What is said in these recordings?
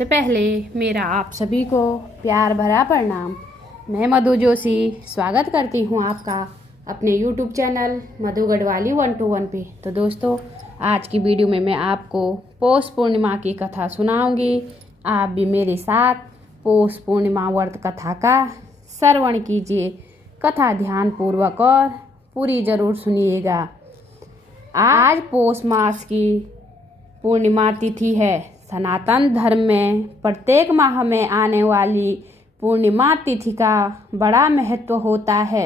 से पहले मेरा आप सभी को प्यार भरा प्रणाम। मैं मधु जोशी स्वागत करती हूँ आपका अपने YouTube चैनल मधु गढ़वाली 121 पे। तो दोस्तों, आज की वीडियो में मैं आपको पौष पूर्णिमा की कथा सुनाऊंगी। आप भी मेरे साथ पौष पूर्णिमा व्रत कथा का श्रवण कीजिए। कथा ध्यान पूर्वक और पूरी जरूर सुनिएगा। आज पौष मास की पूर्णिमा तिथि है। सनातन धर्म में प्रत्येक माह में आने वाली पूर्णिमा तिथि का बड़ा महत्व होता है।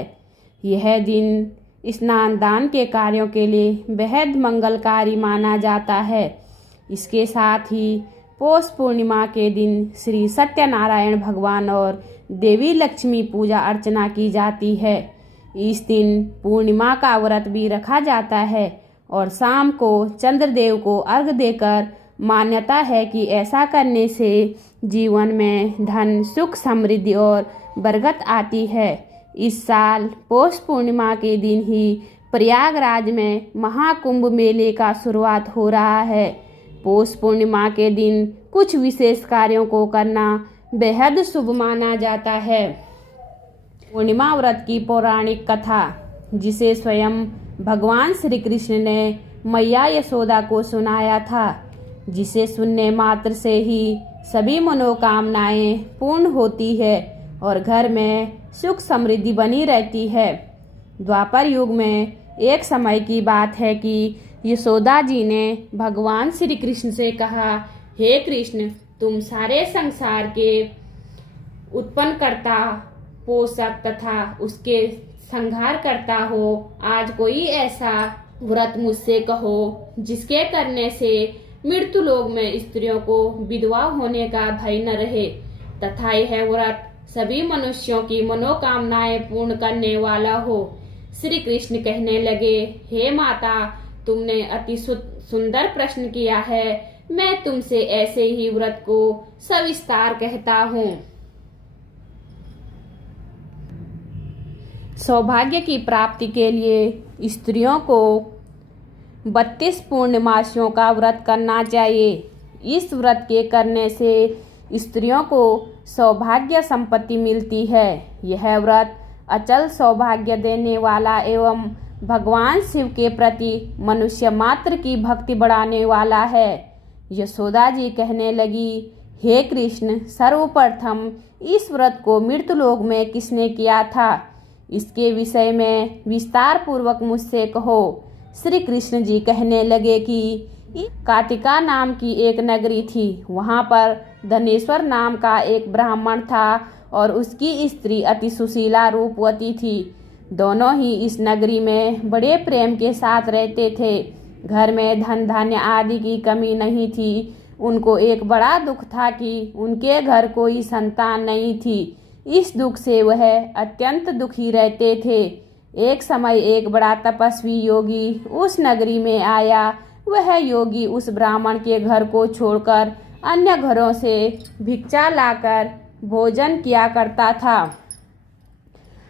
यह दिन स्नान दान के कार्यों के लिए बेहद मंगलकारी माना जाता है। इसके साथ ही पौष पूर्णिमा के दिन श्री सत्यनारायण भगवान और देवी लक्ष्मी पूजा अर्चना की जाती है। इस दिन पूर्णिमा का व्रत भी रखा जाता है और शाम को चंद्रदेव को अर्घ देकर मान्यता है कि ऐसा करने से जीवन में धन सुख समृद्धि और बरकत आती है। इस साल पौष पूर्णिमा के दिन ही प्रयागराज में महाकुंभ मेले का शुरुआत हो रहा है। पौष पूर्णिमा के दिन कुछ विशेष कार्यों को करना बेहद शुभ माना जाता है। पूर्णिमा व्रत की पौराणिक कथा, जिसे स्वयं भगवान श्री कृष्ण ने मैया यशोदा को सुनाया था, जिसे सुनने मात्र से ही सभी मनोकामनाएं पूर्ण होती है और घर में सुख समृद्धि बनी रहती है। द्वापर युग में एक समय की बात है कि यशोदा जी ने भगवान श्री कृष्ण से कहा, हे कृष्ण, तुम सारे संसार के उत्पन्न करता, पोषक तथा उसके संहार करता हो। आज कोई ऐसा व्रत मुझसे कहो जिसके करने से मृत्यु लोक में स्त्रियों को विधवा होने का भय न रहे तथा यह व्रत सभी मनुष्यों की मनोकामनाएं पूर्ण करने वाला हो। श्री कृष्ण कहने लगे, हे माता, तुमने अति सुंदर प्रश्न किया है। मैं तुमसे ऐसे ही व्रत को सविस्तार कहता हूँ। सौभाग्य की प्राप्ति के लिए स्त्रियों को 32 पूर्णिमासियों का व्रत करना चाहिए। इस व्रत के करने से स्त्रियों को सौभाग्य संपत्ति मिलती है। यह व्रत अचल सौभाग्य देने वाला एवं भगवान शिव के प्रति मनुष्य मात्र की भक्ति बढ़ाने वाला है। यशोदा जी कहने लगी, हे कृष्ण, सर्वप्रथम इस व्रत को मृत्युलोक में किसने किया था, इसके विषय में विस्तार पूर्वक मुझसे कहो। श्री कृष्ण जी कहने लगे कि कातिका नाम की एक नगरी थी। वहाँ पर धनेश्वर नाम का एक ब्राह्मण था और उसकी स्त्री अति सुशीला रूपवती थी। दोनों ही इस नगरी में बड़े प्रेम के साथ रहते थे। घर में धन धान्य आदि की कमी नहीं थी। उनको एक बड़ा दुख था कि उनके घर कोई संतान नहीं थी। इस दुख से वह अत्यंत दुखी रहते थे। एक समय एक बड़ा तपस्वी योगी उस नगरी में आया। वह योगी उस ब्राह्मण के घर को छोड़कर अन्य घरों से भिक्षा लाकर भोजन किया करता था।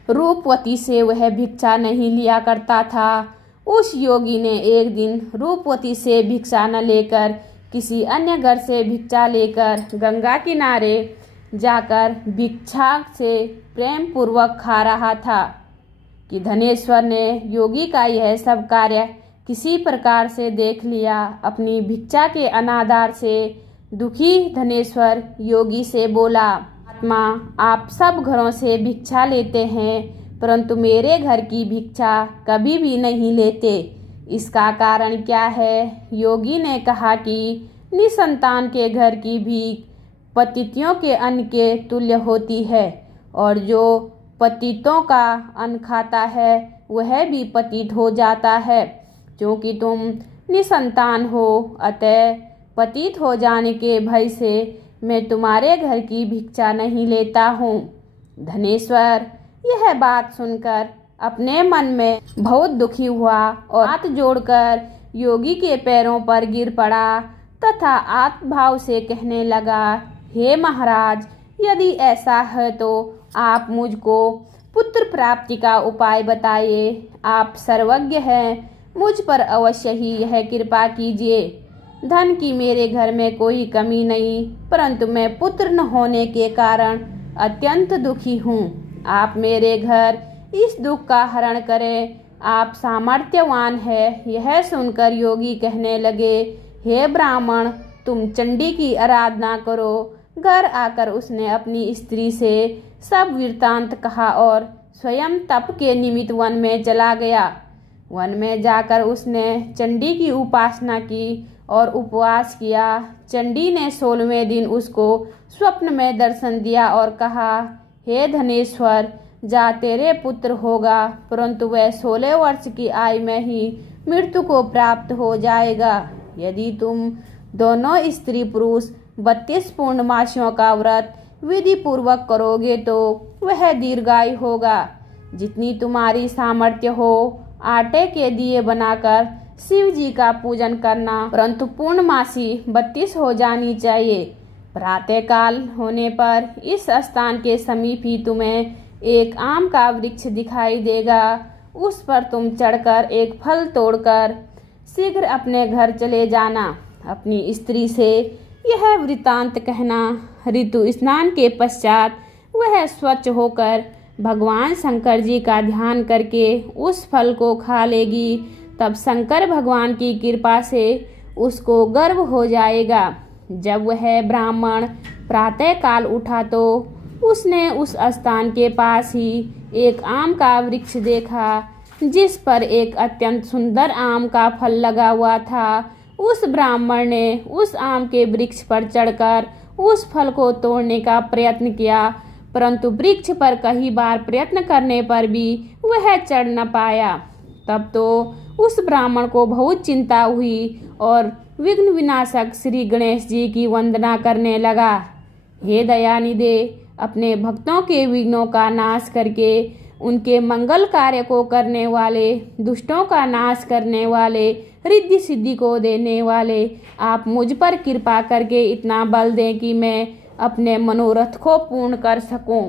रूपवती से वह भिक्षा नहीं लिया करता था। उस योगी ने एक दिन रूपवती से भिक्षा न लेकर किसी अन्य घर से भिक्षा लेकर गंगा किनारे जाकर भिक्षा से प्रेम पूर्वक खा रहा था कि धनेश्वर ने योगी का यह सब कार्य किसी प्रकार से देख लिया। अपनी भिक्षा के अनादर से दुखी धनेश्वर योगी से बोला, आत्मा, आप सब घरों से भिक्षा लेते हैं परंतु मेरे घर की भिक्षा कभी भी नहीं लेते। इसका कारण क्या है? योगी ने कहा कि निसंतान के घर की भीख पतितियों के अन्न के तुल्य होती है और जो पतितों का अन्न खाता है वह भी पतित हो जाता है। क्योंकि तुम निसंतान हो, अतः पतित हो जाने के भय से मैं तुम्हारे घर की भिक्षा नहीं लेता हूँ। धनेश्वर यह बात सुनकर अपने मन में बहुत दुखी हुआ और हाथ जोड़कर योगी के पैरों पर गिर पड़ा तथा आत्मभाव से कहने लगा, हे महाराज, यदि ऐसा है तो आप मुझको पुत्र प्राप्ति का उपाय बताइए। आप सर्वज्ञ हैं, मुझ पर अवश्य ही यह कृपा कीजिए। धन की मेरे घर में कोई कमी नहीं, परंतु मैं पुत्र न होने के कारण अत्यंत दुखी हूँ। आप मेरे घर इस दुख का हरण करें। आप सामर्थ्यवान है। यह सुनकर योगी कहने लगे, हे ब्राह्मण, तुम चंडी की आराधना करो। घर आकर उसने अपनी स्त्री से सब वृत्तांत कहा और स्वयं तप के निमित्त वन में चला गया। वन में जाकर उसने चंडी की उपासना की और उपवास किया। चंडी ने 16वें दिन उसको स्वप्न में दर्शन दिया और कहा, हे धनेश्वर, जा तेरे पुत्र होगा, परंतु वह 16 वर्ष की आयु में ही मृत्यु को प्राप्त हो जाएगा। यदि तुम दोनों स्त्री पुरुष 32 पूर्णमासियों का व्रत विधि पूर्वक करोगे तो वह दीर्घायु होगा। जितनी तुम्हारी सामर्थ्य हो आटे के दिए बनाकर शिव जी का पूजन करना, परंतु पूर्णमासी 32 हो जानी चाहिए। प्रातःकाल होने पर इस स्थान के समीप ही तुम्हें एक आम का वृक्ष दिखाई देगा। उस पर तुम चढ़कर एक फल तोड़कर शीघ्र अपने घर चले जाना। अपनी स्त्री से यह वृत्तांत कहना। ऋतु स्नान के पश्चात वह स्वच्छ होकर भगवान शंकर जी का ध्यान करके उस फल को खा लेगी। तब शंकर भगवान की कृपा से उसको गर्भ हो जाएगा। जब वह ब्राह्मण प्रातःकाल उठा तो उसने उस स्थान के पास ही एक आम का वृक्ष देखा, जिस पर एक अत्यंत सुंदर आम का फल लगा हुआ था। उस ब्राह्मण ने उस आम के वृक्ष पर चढ़कर उस फल को तोड़ने का प्रयत्न किया, परंतु वृक्ष पर कई बार प्रयत्न करने पर भी वह चढ़ न पाया। तब तो उस ब्राह्मण को बहुत चिंता हुई और विघ्न विनाशक श्री गणेश जी की वंदना करने लगा। हे दयानिधे, अपने भक्तों के विघ्नों का नाश करके उनके मंगल कार्य को करने वाले, दुष्टों का नाश करने वाले, रिद्धि सिद्धि को देने वाले, आप मुझ पर कृपा करके इतना बल दें कि मैं अपने मनोरथ को पूर्ण कर सकूं।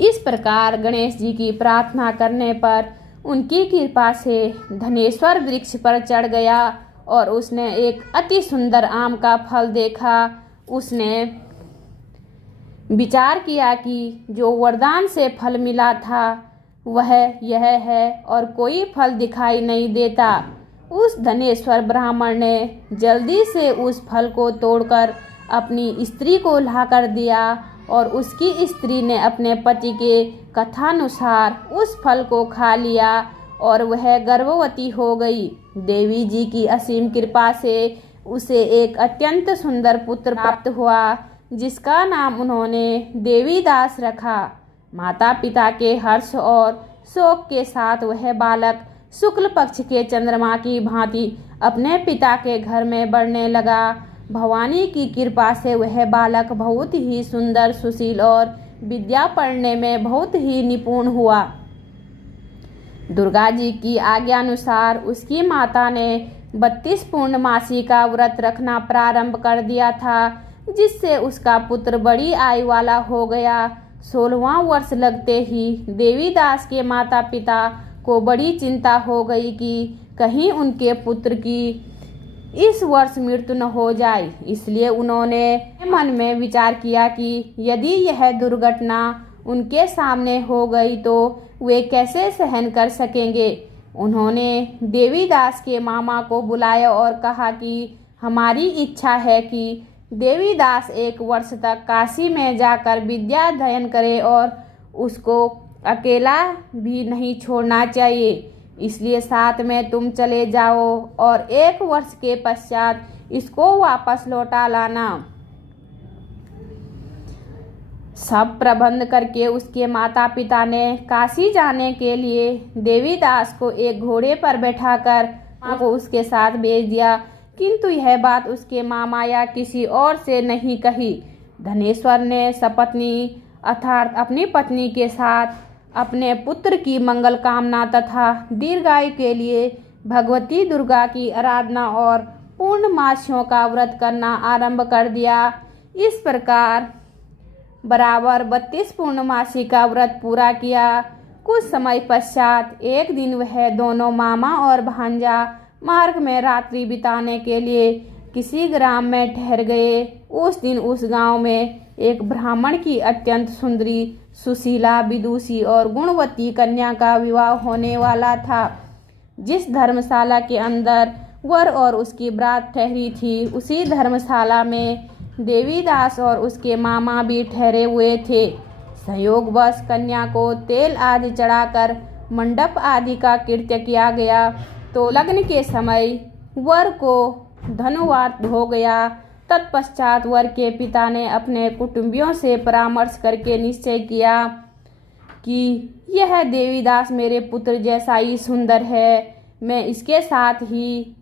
इस प्रकार गणेश जी की प्रार्थना करने पर उनकी कृपा से धनेश्वर वृक्ष पर चढ़ गया और उसने एक अति सुंदर आम का फल देखा। उसने विचार किया कि जो वरदान से फल मिला था वह यह है और कोई फल दिखाई नहीं देता। उस धनेश्वर ब्राह्मण ने जल्दी से उस फल को तोड़कर अपनी स्त्री को लाकर दिया और उसकी स्त्री ने अपने पति के कथानुसार उस फल को खा लिया और वह गर्भवती हो गई। देवी जी की असीम कृपा से उसे एक अत्यंत सुंदर पुत्र प्राप्त हुआ, जिसका नाम उन्होंने देवीदास रखा। माता पिता के हर्ष और शोक के साथ वह बालक शुक्ल पक्ष के चंद्रमा की भांति अपने पिता के घर में बढ़ने लगा। भवानी की कृपा से वह बालक बहुत ही सुंदर, सुशील और विद्या पढ़ने में बहुत ही निपुण हुआ। दुर्गा जी की आज्ञानुसार उसकी माता ने 32 पूर्णमासी का व्रत रखना प्रारंभ कर दिया था, जिससे उसका पुत्र बड़ी आयु वाला हो गया। 16वां वर्ष लगते ही देवीदास के माता पिता को बड़ी चिंता हो गई कि कहीं उनके पुत्र की इस वर्ष मृत्यु न हो जाए। इसलिए उन्होंने मन में विचार किया कि यदि यह दुर्घटना उनके सामने हो गई तो वे कैसे सहन कर सकेंगे। उन्होंने देवीदास के मामा को बुलाया और कहा कि हमारी इच्छा है कि देवीदास 1 वर्ष तक काशी में जाकर विद्या अध्ययन करे और उसको अकेला भी नहीं छोड़ना चाहिए। इसलिए साथ में तुम चले जाओ और 1 वर्ष के पश्चात इसको वापस लौटा लाना। सब प्रबंध करके उसके माता पिता ने काशी जाने के लिए देवीदास को एक घोड़े पर बैठाकर को उसके साथ भेज दिया, किंतु यह बात उसके मामा या किसी और से नहीं कही। धनेश्वर ने सपत्नी अर्थात अपनी पत्नी के साथ अपने पुत्र की मंगल कामना तथा दीर्घायु के लिए भगवती दुर्गा की आराधना और पूर्णमासियों का व्रत करना आरंभ कर दिया। इस प्रकार बराबर 32 पूर्णमासी का व्रत पूरा किया। कुछ समय पश्चात एक दिन वह दोनों मामा और भांजा मार्ग में रात्रि बिताने के लिए किसी ग्राम में ठहर गए। उस दिन उस गांव में एक ब्राह्मण की अत्यंत सुंदरी, सुशीला, विदुषी और गुणवती कन्या का विवाह होने वाला था। जिस धर्मशाला के अंदर वर और उसकी बारात ठहरी थी, उसी धर्मशाला में देवीदास और उसके मामा भी ठहरे हुए थे। संयोगवश कन्या को तेल आदि चढ़ाकर मंडप आदि का कृत्य किया गया तो लग्न के समय वर को धनुवात हो गया। तत्पश्चात वर के पिता ने अपने कुटुंबियों से परामर्श करके निश्चय किया कि यह देवीदास मेरे पुत्र जैसा ही सुंदर है, मैं इसके साथ ही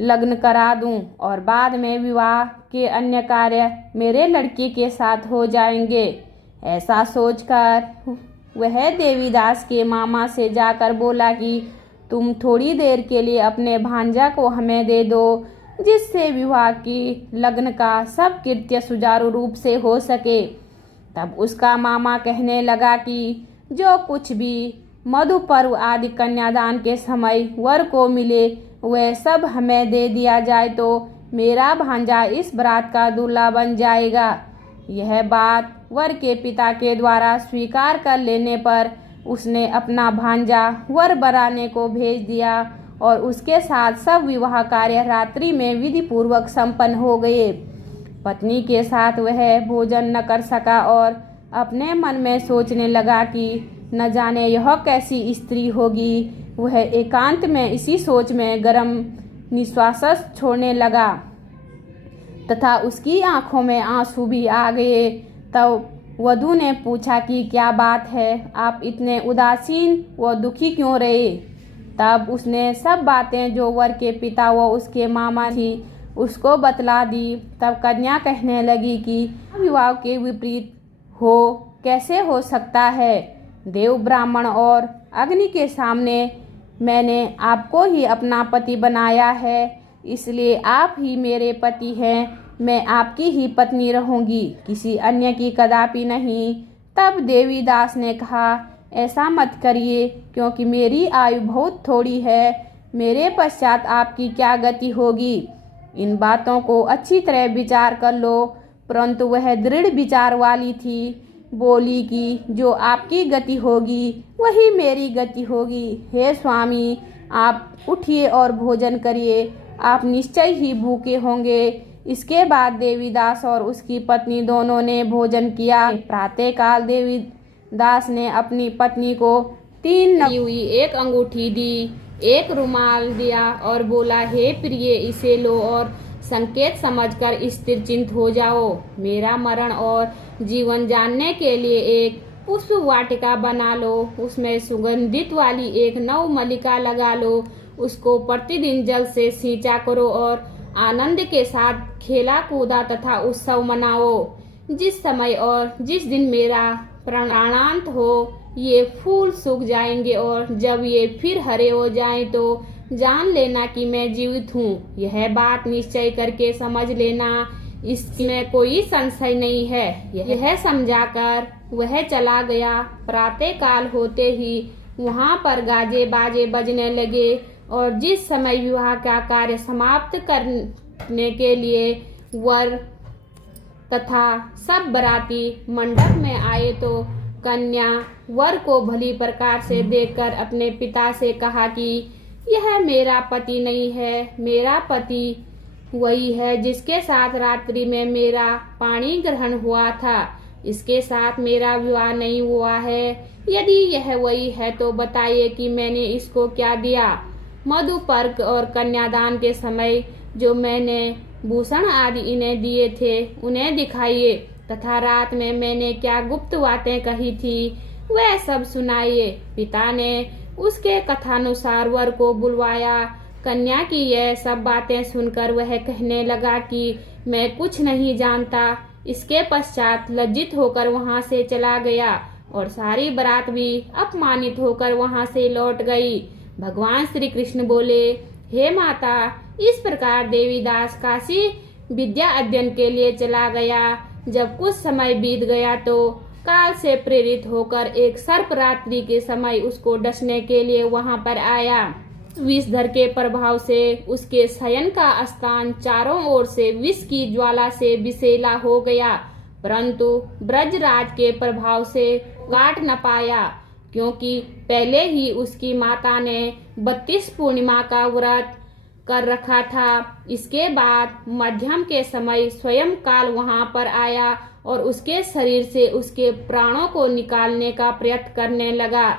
लग्न करा दूं और बाद में विवाह के अन्य कार्य मेरे लड़के के साथ हो जाएंगे। ऐसा सोचकर वह देवीदास के मामा से जाकर बोला कि तुम थोड़ी देर के लिए अपने भांजा को हमें दे दो, जिससे विवाह की लग्न का सब कृत्य सुचारू रूप से हो सके। तब उसका मामा कहने लगा कि जो कुछ भी मधु पर्व आदि कन्यादान के समय वर को मिले वह सब हमें दे दिया जाए तो मेरा भांजा इस बारात का दूल्हा बन जाएगा। यह बात वर के पिता के द्वारा स्वीकार कर लेने पर उसने अपना भांजा वर बराने को भेज दिया और उसके साथ सब विवाह कार्य रात्रि में विधि पूर्वक संपन्न हो गए। पत्नी के साथ वह भोजन न कर सका और अपने मन में सोचने लगा कि न जाने यह कैसी स्त्री होगी। वह एकांत में इसी सोच में गर्म निश्वास छोड़ने लगा तथा उसकी आंखों में आंसू भी आ गए। तब वधू ने पूछा कि क्या बात है, आप इतने उदासीन व दुखी क्यों रहे। तब उसने सब बातें जो वर के पिता व उसके मामा थी उसको बतला दी। तब कन्या कहने लगी कि विवाह के विपरीत हो कैसे हो सकता है। देव, ब्राह्मण और अग्नि के सामने मैंने आपको ही अपना पति बनाया है, इसलिए आप ही मेरे पति हैं। मैं आपकी ही पत्नी रहूंगी, किसी अन्य की कदापि नहीं। तब देवीदास ने कहा, ऐसा मत करिए, क्योंकि मेरी आयु बहुत थोड़ी है। मेरे पश्चात आपकी क्या गति होगी। इन बातों को अच्छी तरह विचार कर लो। परंतु वह दृढ़ विचार वाली थी। बोली कि जो आपकी गति होगी वही मेरी गति होगी। हे स्वामी, आप उठिए और भोजन करिए, आप निश्चय ही भूखे होंगे। इसके बाद देवीदास और उसकी पत्नी दोनों ने भोजन किया। प्रातःकाल देवीदास ने अपनी पत्नी को 3 नई हुई एक अंगूठी दी, एक रुमाल दिया और बोला, हे प्रिय, इसे लो और संकेत समझकर स्थिर चिंत हो जाओ। मेरा मरण और जीवन जानने के लिए एक पुष्प वाटिका बना लो, उसमें सुगंधित वाली एक नव मल्लिका लगा लो, उसको प्रतिदिन जल से सींचा करो और आनंद के साथ खेला कूदा तथा उत्सव मनाओ। जिस समय और जिस दिन मेरा प्राणांत हो, ये फूल सूख जाएंगे और जब ये फिर हरे हो जाएं तो जान लेना कि मैं जीवित हूँ। यह बात निश्चय करके समझ लेना, इसमें कोई संशय नहीं है। यह समझाकर वह चला गया। प्रातःकाल होते ही वहाँ पर गाजे बाजे बजने लगे और जिस समय विवाह का कार्य समाप्त करने के लिए वर तथा सब बराती मंडप में आए तो कन्या वर को भली प्रकार से देखकर अपने पिता से कहा कि यह मेरा पति नहीं है, मेरा पति वही है जिसके साथ रात्रि में मेरा पाणी ग्रहण हुआ था। इसके साथ मेरा विवाह नहीं हुआ है। यदि यह वही है तो बताइए कि मैंने इसको क्या दिया। मधु पर्क और कन्यादान के समय जो मैंने भूषण आदि इन्हें दिए थे उन्हें दिखाइए, तथा रात में मैंने क्या गुप्त बातें कही थी वह सब सुनाइए। पिता ने उसके कथानुसार वर को बुलवाया। कन्या की यह सब बातें सुनकर वह कहने लगा कि मैं कुछ नहीं जानता। इसके पश्चात लज्जित होकर वहां से चला गया और सारी बारात भी अपमानित होकर वहां से लौट गई। भगवान श्री कृष्ण बोले, हे माता, इस प्रकार देवीदास काशी विद्या अध्ययन के लिए चला गया। जब कुछ समय बीत गया तो काल से प्रेरित होकर एक सर्प रात्रि के समय उसको डसने के लिए वहां पर आया। विषधर के प्रभाव से उसके शयन का स्थान चारों ओर से विष की ज्वाला से विषैला हो गया, परंतु ब्रजराज के प्रभाव से काट न पाया, क्योंकि पहले ही उसकी माता ने 32 पूर्णिमा का व्रत कर रखा था। इसके बाद मध्यम के समय स्वयं काल वहां पर आया और उसके शरीर से उसके प्राणों को निकालने का प्रयत्न करने लगा,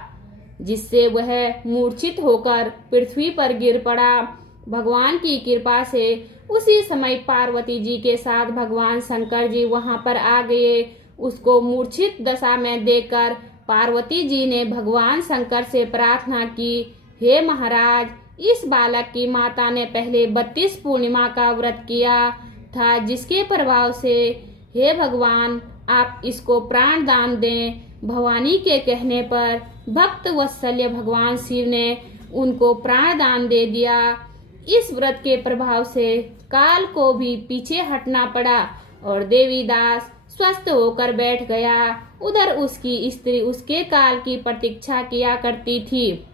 जिससे वह मूर्छित होकर पृथ्वी पर गिर पड़ा। भगवान की कृपा से उसी समय पार्वती जी के साथ भगवान शंकर जी वहां पर आ गए। उसको मूर्छित दशा में देखकर पार्वती जी ने भगवान शंकर से प्रार्थना की, हे महाराज, इस बालक की माता ने पहले 32 पूर्णिमा का व्रत किया था, जिसके प्रभाव से हे भगवान आप इसको प्राण दान दें। भवानी के कहने पर भक्त वत्सल्य भगवान शिव ने उनको प्राण दान दे दिया। इस व्रत के प्रभाव से काल को भी पीछे हटना पड़ा और देवीदास स्वस्थ होकर बैठ गया। उधर उसकी स्त्री उसके काल की प्रतीक्षा किया करती थी।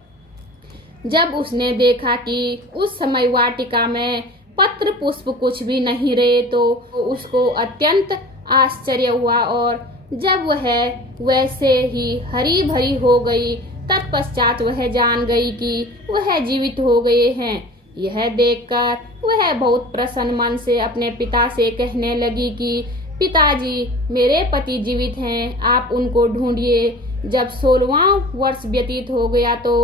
जब उसने देखा कि उस समय वाटिका में पत्र पुष्प कुछ भी नहीं रहे तो उसको अत्यंत आश्चर्य हुआ, और जब वह वैसे ही हरी भरी हो गई तत्पश्चात वह जान गई कि वह जीवित हो गए हैं। यह देखकर वह बहुत प्रसन्न मन से अपने पिता से कहने लगी कि पिताजी, मेरे पति जीवित हैं, आप उनको ढूंढिए। जब 16वां वर्ष व्यतीत हो गया तो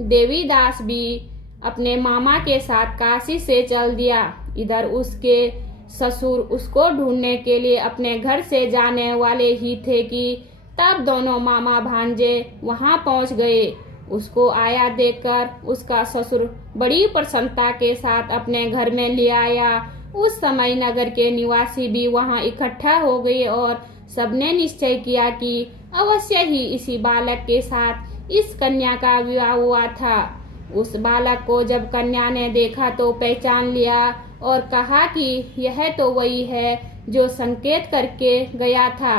देवीदास भी अपने मामा के साथ काशी से चल दिया। इधर उसके ससुर उसको ढूंढने के लिए अपने घर से जाने वाले ही थे कि तब दोनों मामा भांजे वहां पहुंच गए। उसको आया देखकर उसका ससुर बड़ी प्रसन्नता के साथ अपने घर में ले आया। उस समय नगर के निवासी भी वहां इकट्ठा हो गए और सबने निश्चय किया कि अवश्य ही इसी बालक के साथ इस कन्या का विवाह हुआ था। उस बालक को जब कन्या ने देखा तो पहचान लिया और कहा कि यह तो वही है जो संकेत करके गया था।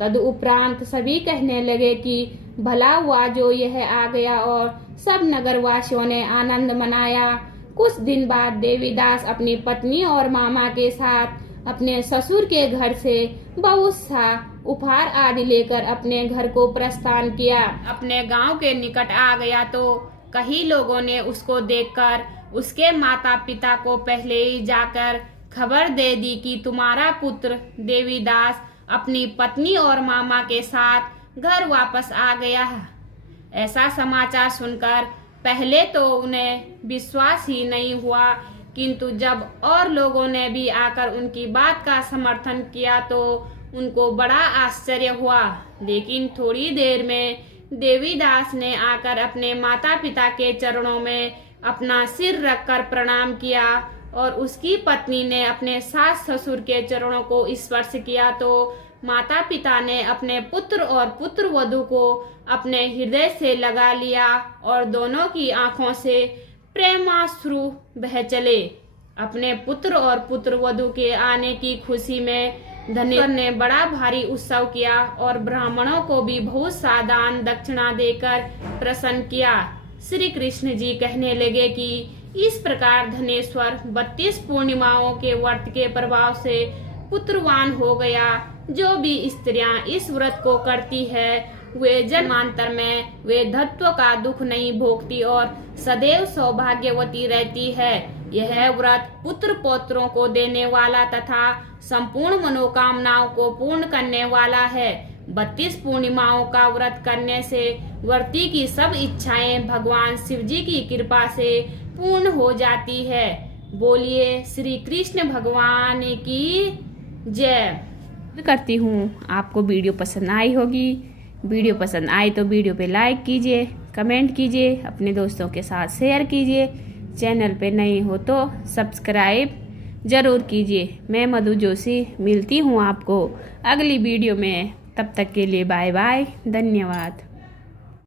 तदुपरांत सभी कहने लगे कि भला हुआ जो यह आ गया, और सब नगरवासियों ने आनंद मनाया। कुछ दिन बाद देवीदास अपनी पत्नी और मामा के साथ अपने ससुर के घर से बहुत सा उपहार आदि लेकर अपने घर को प्रस्थान किया। अपने गांव के निकट आ गया तो कई लोगों ने उसको देखकर उसके माता पिता को पहले ही जाकर खबर दे दी कि तुम्हारा पुत्र देवीदास अपनी पत्नी और मामा के साथ घर वापस आ गया है। ऐसा समाचार सुनकर पहले तो उन्हें विश्वास ही नहीं हुआ, किंतु जब और लोगों ने भी आकर उनकी बात का समर्थन किया तो उनको बड़ा आश्चर्य हुआ। लेकिन थोड़ी देर में देवीदास ने आकर अपने माता पिता के चरणों में अपना सिर रखकर प्रणाम किया, और उसकी पत्नी ने अपने सास ससुर के चरणों को स्पर्श किया तो माता पिता ने अपने पुत्र और पुत्र वधू को अपने हृदय से लगा लिया और दोनों की आंखों से प्रेमाश्रु बह चले। अपने पुत्र और पुत्र वधू के आने की खुशी में धनेश्वर ने बड़ा भारी उत्सव किया और ब्राह्मणों को भी बहुत सा दान दक्षिणा देकर प्रसन्न किया। श्री कृष्ण जी कहने लगे कि इस प्रकार धनेश्वर 32 पूर्णिमाओं के व्रत के प्रभाव से पुत्रवान हो गया। जो भी स्त्रियां इस व्रत को करती है वे जन्मांतर में वे धत्व का दुख नहीं भोगती और सदैव सौभाग्यवती रहती है। यह व्रत पुत्र पौत्रों को देने वाला तथा संपूर्ण मनोकामनाओं को पूर्ण करने वाला है। 32 पूर्णिमाओं का व्रत करने से व्रती की सब इच्छाएं भगवान शिव जी की कृपा से पूर्ण हो जाती है। बोलिए श्री कृष्ण भगवान की जय। करती हूँ आपको वीडियो पसंद आई होगी। वीडियो पसंद आई तो वीडियो पे लाइक कीजिए, कमेंट कीजिए, अपने दोस्तों के साथ शेयर कीजिए। चैनल पे नए हो तो सब्सक्राइब ज़रूर कीजिए। मैं मधु जोशी मिलती हूँ आपको अगली वीडियो में। तब तक के लिए बाय बाय, धन्यवाद।